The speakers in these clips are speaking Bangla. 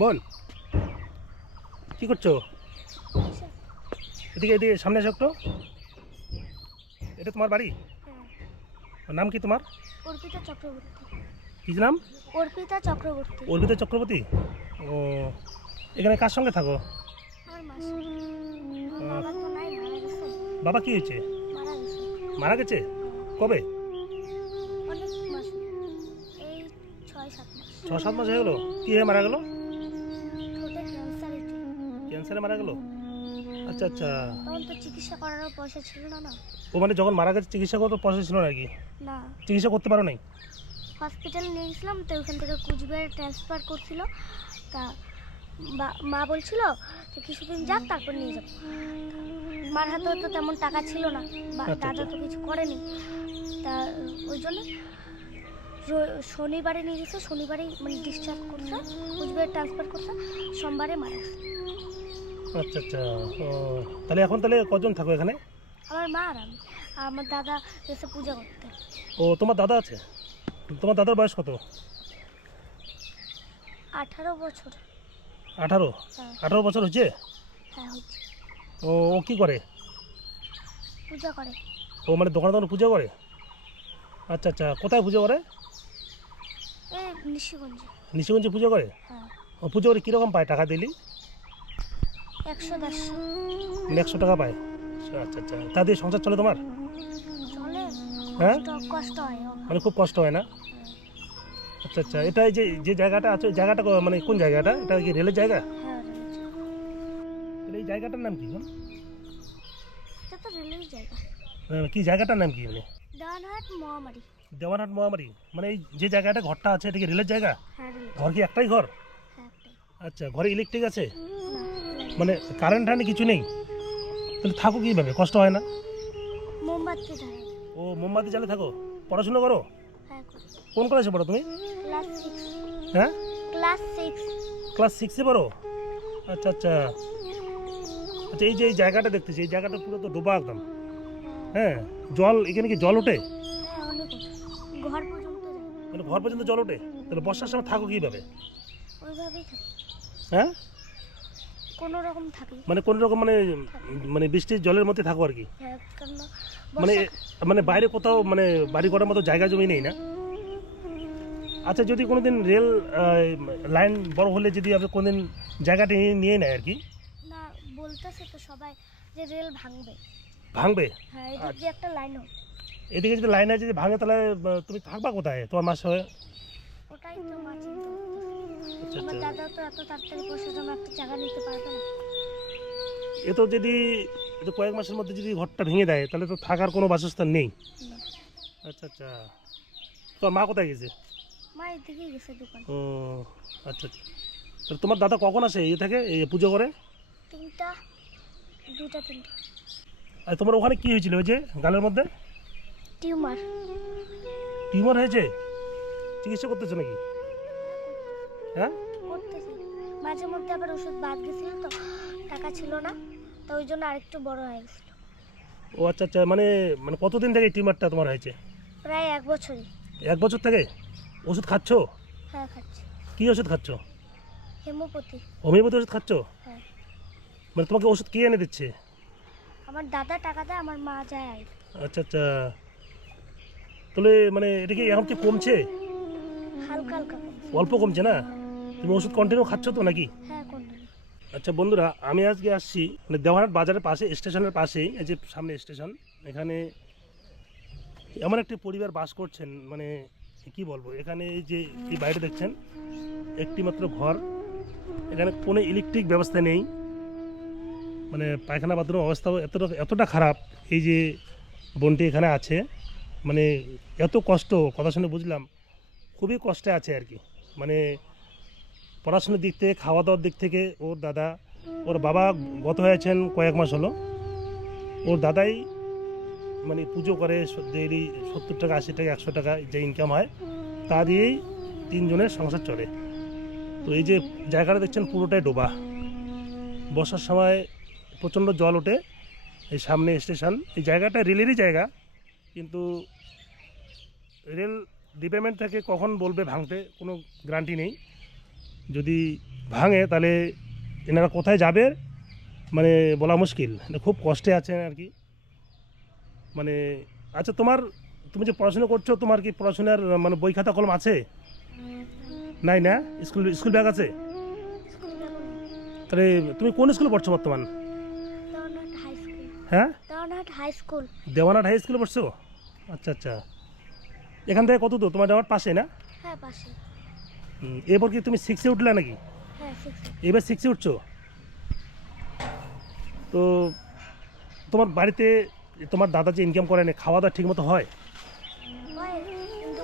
বোন কি করছো? এদিকে এদিকে সামনে এসো একটু। এটা তোমার বাড়ি? নাম কি তোমার? অর্পিতা চক্রবর্তী। কি নাম? অর্পিতা চক্রবর্তী। অর্পিতা চক্রবর্তী। ও, এখানে কার সঙ্গে থাকো? আমার মাসি। বাবা তো নাই, মারা গেছে। বাবা কি হয়েছে? মারা গেছে মারা গেছে? কবে? অনেক মাস, এই 6-7 মাস। 6-7 মাস হয়ে গেলো? কি হয়ে মারা গেলো? ঠোঁটে ক্যান্সার হয়েছে। ক্যান্সারে মারা গেলো? আচ্ছা আচ্ছা। তখন তো চিকিৎসা করারও পয়সা ছিল না। ও মানে যখন মারা গেছে চিকিৎসা করতে পয়সা ছিল না কি? না, চিকিৎসা করতে পারো নাই? হসপিটালে নিয়ে গেছিলাম, তো ওখান থেকে কুচবিহারে ট্রান্সফার করছিল। তা মা বলছিল যে কিছুদিন যাক, তারপর নিয়ে যাবো। মার হাতে তো তেমন টাকা ছিল না, আচ্ছা, দাদা আচ্ছা। তো কিছু করেনি। তা ওই জন্য শনিবারে নিয়ে গেছে, শনিবারেই মানে ডিসচার্জ করছে, কুচবিহারে ট্রান্সফার করছে, সোমবারে মারা গেছে। আচ্ছা আচ্ছা। ও, তাহলে এখন তাহলে কজন থাকো এখানে? আমার মা আর আমি, আর আমার দাদা গেছে পূজা করতে। ও, তোমার দাদা আছে? তোমার দাদার বয়স কত? 18 বছর। 18? হ্যাঁ। 18 বছর হচ্ছে? হ্যাঁ, হচ্ছে। ও ও কি করে? পূজা করে। ও মানে দোকানে দোকানে পুজো করে? আচ্ছা আচ্ছা, কোথায় পুজো করে? এই নিশিগঞ্জে। নিশিগঞ্জে পুজো করে? হ্যাঁ, ও পুজো করে কীরকম পায় টাকা দিলি? 100-150 মানে 100 টাকা পায়? আচ্ছা আচ্ছা, তা দিয়ে সংসার চলে তোমার? চলে। হ্যাঁ, কষ্ট হয়। মানে খুব কষ্ট হয় না? আচ্ছা আচ্ছা, এটা এই যে যে জায়গাটা আছে ওই জায়গাটা মানে কোন জায়গাটা? এটা কি রেলের জায়গা? হ্যাঁ, এটা এই জায়গাটার নাম কি? এটা তো রেলের জায়গা। কি জায়গাটার নাম কি মানে? দেওয়ানহাট মহামারী। দেওয়ানহাট মহামারী, মানে এই যে জায়গাটা ঘরটা আছে এটা কি রেলের জায়গা? হ্যাঁ, রেলের। ঘর কি একটাই ঘর? হ্যাঁ, একটাই। আচ্ছা, ঘরে ইলেকট্রিক আছে? না, মানে কারেন্ট টারেন্ট কিছু নেই? তাহলে থাকো কীভাবে? কষ্ট হয় না? মোমবাতি ধরে। ও, মোমবাতি জ্বালে থাকো? পড়াশোনা করো? হ্যাঁ, করি। কোন ক্লাসে পড়ো তুমি? ক্লাস 6। হ্যাঁ, ক্লাস 6। ক্লাস 6-এ পড়ো? আচ্ছা আচ্ছা। আচ্ছা, এই যে এই জায়গাটা দেখতেছি, এই জায়গাটা পুরো তো ডোবা একদম। হ্যাঁ, জল এখানে কি জল ওঠে? হ্যাঁ, অনেক ওঠে। ঘর পর্যন্ত যায়। মানে ঘর পর্যন্ত জল ওঠে? তাহলে বর্ষার সময় থাকো কীভাবে? ওইভাবেই থাকে, হ্যাঁ, কোনো রকম থাকে। মানে কোন রকম মানে মানে বৃষ্টির জলের মধ্যে থাকো আর কি? হ্যাঁ, কারণ মানে মানে বাইরে কোথাও মানে বাড়ি করার মতো জায়গা জমি নেই না? আচ্ছা, যদি কোনোদিন রেল লাইন বড় হলে যদি আপনি কোনোদিন জায়গাটা নিয়ে নেয় আর কি? না, বলতেছে তো সবাই যে রেল ভাঙবে। ভাঙবে? হ্যাঁ, এদিক দিয়ে একটা লাইন হবে। এদিকে যদি লাইনে যদি ভাঙে তাহলে তুমি থাকবা কোথায় তোমার মাস হয়ে? ওটাই তো মা চিন্তা করতেছে। আচ্ছা আমার আচ্ছা। দাদা তো এত তাড়াতাড়ি বসে জন্য একটা জায়গা নিতে পারবে না। এ তো যদি কয়েক মাসের মধ্যে যদি ঘরটা ভেঙে দেয় তাহলে তো থাকার কোনো বাসস্থান নেই। না। আচ্ছা আচ্ছা। তোমার মা কোথায় গেছে? মা এদিকেই গেছে দোকান। ও আচ্ছা আচ্ছা। তাহলে তোমার দাদা কখন আসে এই থেকে এই পুজো করে? 2টা 3টা। আর তোমার ওখানে কি হয়েছিল ওই যে গালের মধ্যে? টিউমার। টিউমার হয়েছে? চিকিৎসা করতেছো নাকি? হ্যাঁ, করতেছে। মাঝে মধ্যে আবার ওষুধ বাদ গেছিল, তো টাকা ছিল না, তো ওই জন্য আরেকটু বড় হয়ে গেছিল। ও আচ্ছা আচ্ছা। মানে মানে কতদিন থেকে এই টিউমারটা তোমার হয়েছে? প্রায় 1 বছরই। 1 বছর থেকে? ওষুধ খাচ্ছো? হ্যাঁ, খাচ্ছি। কি ওষুধ খাচ্ছো? হেমোপ্যাথি। হোমিওপ্যাথি ওষুধ খাচ্ছো? হ্যাঁ। মানে তোমাকে ওষুধ কে এনে দিচ্ছে? আমার দাদা টাকা দেয়, আমার মা যায় আয়। আচ্ছা আচ্ছা। তাহলে মানে এটা কি এখন কি কমছে? হালকা হালকা কমছে। অল্প কমছে না? তুমি ওষুধ কন্টিনিউ খাচ্ছ তো নাকি? হ্যাঁ, কোনটা? আচ্ছা বন্ধুরা, আমি আজকে আসছি মানে দেওয়ানহাট বাজারের পাশে, স্টেশনের পাশেই, এই যে সামনে স্টেশন, এখানে এমন একটি পরিবার বাস করছেন, মানে কি বলবো, এখানে এই যে এই বাইরে দেখছেন একটি মাত্র ঘর, এখানে কোনো ইলেকট্রিক ব্যবস্থা নেই, মানে পায়খানা বাথরুম অবস্থাও এতটা খারাপ। এই যে বোনটি এখানে আছে, মানে এত কষ্ট, কথা শুনে বুঝলাম খুবই কষ্টে আছে আর কি। মানে পড়াশোনার দিক থেকে, খাওয়া দাওয়ার দিক থেকে, ওর বাবা গত হয়েছেন কয়েক মাস হলো। ওর দাদাই মানে পুজো করে ডেইলি 70 টাকা 80 টাকা 100 টাকা যে ইনকাম হয় তা দিয়েই 3 জনের সংসার চলে। তো এই যে জায়গাটা দেখছেন পুরোটাই ডোবা, বর্ষার সময় প্রচণ্ড জল ওঠে। এই সামনে স্টেশন, এই জায়গাটা রেলেরই জায়গা, কিন্তু রেল ডিপার্টমেন্ট থেকে কখন বলবে ভাঙতে কোনো গ্যারান্টি নেই। যদি ভাঙে তাহলে এনারা কোথায় যাবে মানে বলা মুশকিল, মানে খুব কষ্টে আছেন আর কি। মানে আচ্ছা তুমি যে পড়াশোনা করছো, তোমার কি পড়াশোনার মানে বই খাতা কলম আছে? নাই না? স্কুল ব্যাগ আছে? স্কুল যাবো না। তাহলে তুমি কোন স্কুলে পড়ছো বর্তমান? Dewanhat high school. হ্যাঁ, Dewanhat high school. Dewanhat high স্কুলে পড়ছো? আচ্ছা আচ্ছা, এখান থেকে কত দূর? তোমার যাওয়ার পাশে না? হ্যাঁ পাশে। এরপর কি তুমি 6-এ উঠলে নাকি? হ্যাঁ 6-এ। এবার 6-এ উঠছো? তো তোমার বাড়িতে তোমার দাদা যে ইনকাম করে না, খাওয়া দাওয়া ঠিক মতো হয়? হয়, কিন্তু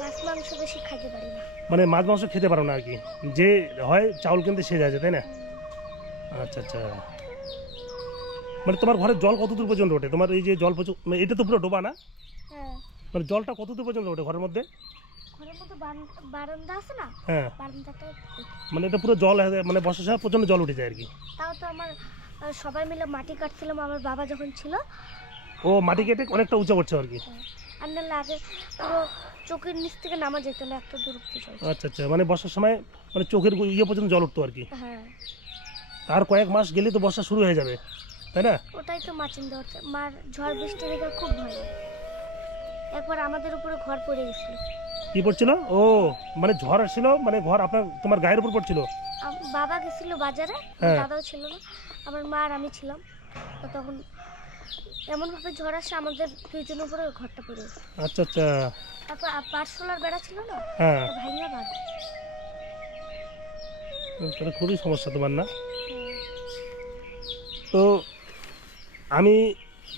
মাছ মাংস বেশি খাইতে পারি না। মানে মাছ মাংস খেতে পারো না আর কি, যে হয় চাউল কিনতে সে যায়, তাই না? আচ্ছা আচ্ছা, মানে তোমার ঘরের জল কত দূর পর্যন্ত ওঠে? তোমার এই যে জল মানে এটা তো পুরো ডোবা না? হ্যাঁ, মানে জলটা কত দূর পর্যন্ত ওঠে ঘরের মধ্যে? ঘরের মধ্যে বারান্দা আছে না, হ্যাঁ, বারান্দাটা মানে এটা পুরো জল মানে বর্ষার সময় প্রচণ্ড জল উঠে যায় আর কি। তাও তো আমার সবাই মিলে মাটি কাটছিলাম আমার বাবা যখন ছিল। ও মাটি কেটে অনেকটা উঁচু করছে আর কি। আর নাহলে আগে পুরো চোখের নিচ থেকে নামা যেত না, এত দূর অব্দি জল। আচ্ছা আচ্ছা, মানে বর্ষার সময় মানে চোখের ইয়ে পর্যন্ত জল উঠতো আর কি। হ্যাঁ, আর কয়েক মাস গেলে তো বর্ষা শুরু হয়ে যাবে, তাই না? ওটাই তো মা চিন্তা হচ্ছে। মার ঝড় বৃষ্টি দেখে খুব ভয় লাগে। একবার আমাদের উপরে ঘর পড়ে গেছিল। কি পড়ছিল? ও মানে ঝড় আসছিল, মানে ঘর তোমার গায়ের উপর পড়ছিল? বাবা গেছিল বাজারে, হ্যাঁ। দাদাও ছিল না, আমার মা আর আমি ছিলাম। তো তখন এমনভাবে ঝড় আসে আমাদের দুইজনের উপরে ঘরটা পড়ে গেছে। আচ্ছা আচ্ছা, তারপর পার্সোলার বেড়া ছিল না, হ্যাঁ, ভাইয়া বাদ। তাহলে খুবই সমস্যা তোমার না? তো আমি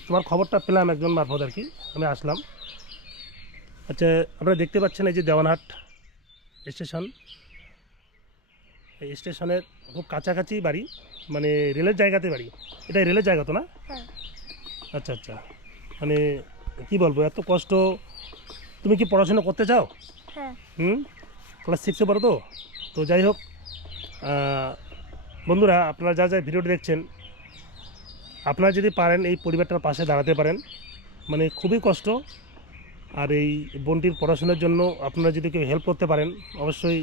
তোমার খবরটা পেলাম একজন মারফত আর কি, আমি আসলাম। আচ্ছা, আপনারা দেখতে পাচ্ছেন এই যে দেওয়ানহাট স্টেশন, এই স্টেশনের খুব কাছাকাছি বাড়ি, মানে রেলের জায়গাতে বাড়ি। এটা রেলের জায়গা তো না? হ্যাঁ, আচ্ছা আচ্ছা, মানে কি বলবো, এত কষ্ট। তুমি কি পড়াশোনা করতে চাও? হ্যাঁ, ক্লাস 6-এ পড়ো তো? তো যাই হোক, বন্ধুরা আপনারা যা যা ভিডিওটি দেখছেন, আপনারা যদি পারেন এই পরিবারটার পাশে দাঁড়াতে পারেন, মানে খুবই কষ্ট। আর এই বোনটির পড়াশোনার জন্য আপনারা যদি কেউ হেল্প করতে পারেন, অবশ্যই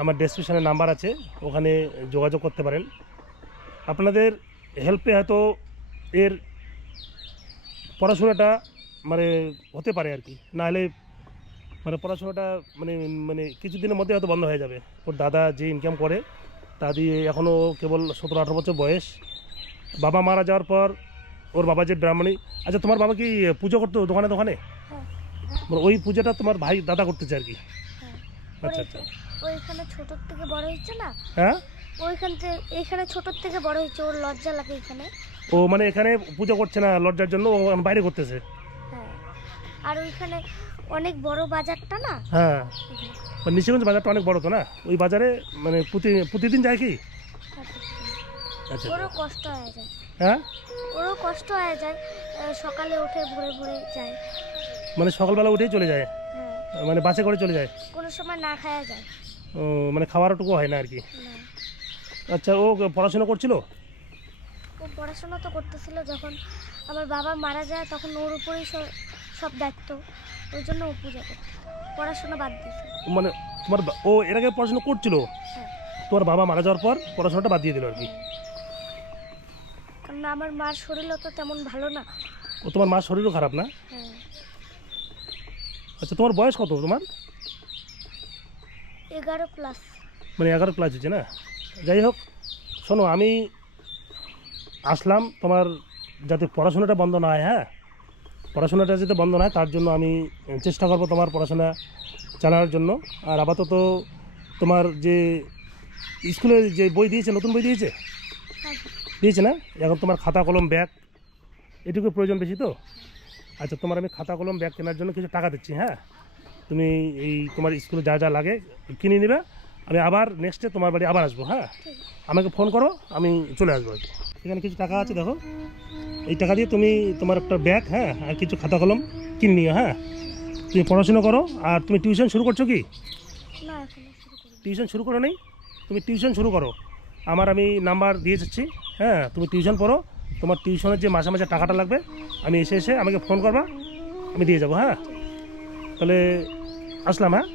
আমার ডেসক্রিপশানে নাম্বার আছে, ওখানে যোগাযোগ করতে পারেন। আপনাদের হেল্পে হয়তো এর পড়াশোনাটা মানে হতে পারে আর কি, নাহলে মানে পড়াশোনাটা মানে মানে কিছুদিনের মধ্যে হয়তো বন্ধ হয়ে যাবে। ওর দাদা যে ইনকাম করে তা দিয়ে এখনও কেবল 17-18 বছর বয়স। বাবা মারা যাওয়ার পর ওর বাবা যে ব্রাহ্মণী, আচ্ছা তোমার বাবা কি পুজো করতো দোকানে দোকানে? হ্যাঁ, মানে ওই পুজোটা তোমার ভাই দাদা করতেছে আর কি? হ্যাঁ। আচ্ছা আচ্ছা, ওইখানে ছোটোর থেকে বড় হচ্ছে না, হ্যাঁ, ওইখান থেকে এইখানে ছোটোর থেকে বড় হচ্ছে, ওর লজ্জা লাগে এখানে। ও মানে এখানে পুজো করছে না লজ্জার জন্য, ও বাইরে করতেছে? হ্যাঁ, আর ওইখানে অনেক বড় বাজারটা না, হ্যাঁ, মানে নিশিগঞ্জ বাজারটা অনেক বড় তো না? ওই বাজারে মানে প্রতিদিন যায় কি? আচ্ছা, ওরও কষ্ট হয়ে যায়। হ্যাঁ, ওরও কষ্ট হয়ে যায়, সকালে উঠে ভোরে ভোরে যায়। মানে সকালবেলা উঠেই চলে যায়, হ্যাঁ, মানে বাসে করে চলে যায়? কোনো সময় না খাওয়া যায় ও মানে খাওয়ারটুকু হয় না আর কি? না। আচ্ছা, ও পড়াশোনা করছিল? ও পড়াশোনা তো করতেছিল, যখন আমার বাবা মারা যায় তখন ওর উপরেই সব দায়িত্ব, ওই জন্য ও পূজা করতো, পড়াশোনা বাদ দিয়েছে। মানে ও এর আগে পড়াশোনা করছিল, হ্যাঁ, তোমার বাবা মারা যাওয়ার পর পড়াশোনাটা বাদ দিয়ে দিল আর কি? কারণ আমার মার শরীরও তো তেমন ভালো না। ও তোমার মার শরীরও খারাপ না? হ্যাঁ, আচ্ছা, তোমার বয়স কত তোমার? 11+। মানে 11 ক্লাস হচ্ছে না? যাই হোক, শোনো, আমি আসলাম তোমার যাতে পড়াশোনাটা বন্ধ না হয়, হ্যাঁ, পড়াশোনাটা যাতে বন্ধ না হয় তার জন্য আমি চেষ্টা করবো তোমার পড়াশোনা চালানোর জন্য। আর আপাতত তোমার যে স্কুলে যে বই দিয়েছে, নতুন বই দিয়েছে দিয়েছে না? এখন তোমার খাতা কলম ব্যাগ এটুকু প্রয়োজন বেশি তো? আচ্ছা, তোমার আমি খাতা কলম ব্যাগ কেনার জন্য কিছু টাকা দিচ্ছি, হ্যাঁ, তুমি এই তোমার স্কুলে যা যা লাগে কিনে নেবে। আমি আবার নেক্সটে তোমার বাড়ি আবার আসবো, হ্যাঁ, আমাকে ফোন করো, আমি চলে আসবো আর কি। এখানে কিছু টাকা আছে, দেখো, এই টাকা দিয়ে তুমি তোমার একটা ব্যাগ, হ্যাঁ, আর কিছু খাতা কলম কিনে নিও, হ্যাঁ, তুমি পড়াশোনা করো। আর তুমি টিউশন শুরু করছো কি? না, এখনো শুরু করিনি। টিউশন শুরু করো নেই? তুমি টিউশন শুরু করো, আমি নাম্বার দিয়ে যাচ্ছি, হ্যাঁ, তুমি টিউশন পড়ো। তোমার টিউশনের যে মাসে মাসে টাকাটা লাগবে আমি এসে আমাকে ফোন করবা, আমি দিয়ে যাবো, হ্যাঁ। তাহলে আসলাম, হ্যাঁ।